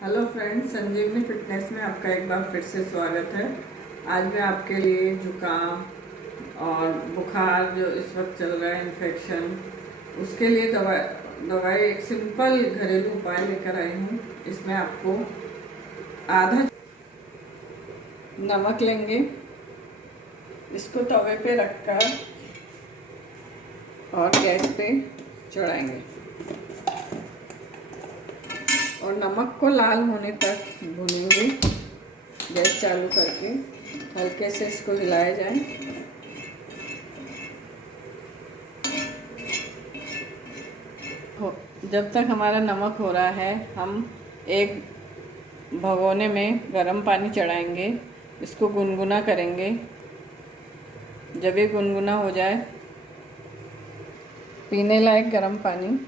Hello friends, संजीवनी fitness में आपका एक बार फिर से स्वागत है। आज मैं आपके लिए जुकाम और बुखार जो इस वक्त चल रहा है, इन्फेक्शन, उसके लिए दवाई एक सिंपल घरेलू उपाय लेकर आई हूँ। इसमें आपको आधा नमक लेंगे, इसको तवे पे रखकर और गैस पे चढ़ाएंगे और नमक को लाल होने तक भूनेंगे। गैस चालू करके हल्के से इसको हिलाया जाए। जब तक हमारा नमक हो रहा है, हम एक भगोने में गर्म पानी चढ़ाएंगे, इसको गुनगुना करेंगे। जब ये गुनगुना हो जाए, पीने लायक गर्म पानी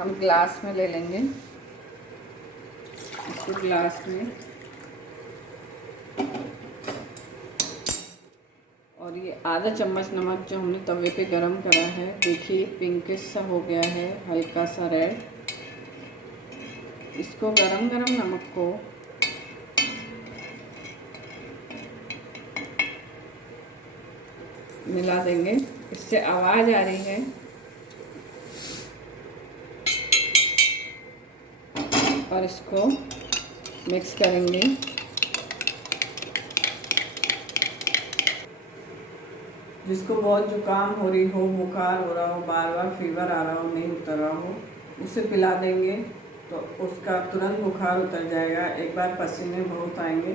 हम ग्लास में ले लेंगे। इसको ग्लास में, और ये आधा चम्मच नमक जो हमने तवे पे गरम करा है, देखिए पिंकिश सा हो गया है, हल्का सा रेड। इसको गरम गरम नमक को मिला देंगे। इससे आवाज़ आ रही है, और इसको मिक्स करेंगे। जिसको बहुत जुकाम हो रही हो, बुखार हो रहा हो, बार बार फीवर आ रहा हो, नहीं उतर रहा हो, उसे पिला देंगे तो उसका तुरंत बुखार उतर जाएगा। एक बार पसीने बहुत आएंगे।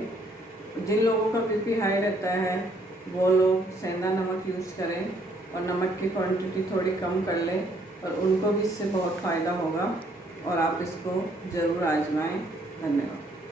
जिन लोगों का बीपी हाई रहता है, वो लोग सेंधा नमक यूज़ करें और नमक की क्वांटिटी थोड़ी कम कर लें, और उनको भी इससे बहुत फ़ायदा होगा। और आप इसको ज़रूर आजमाएं। धन्यवाद।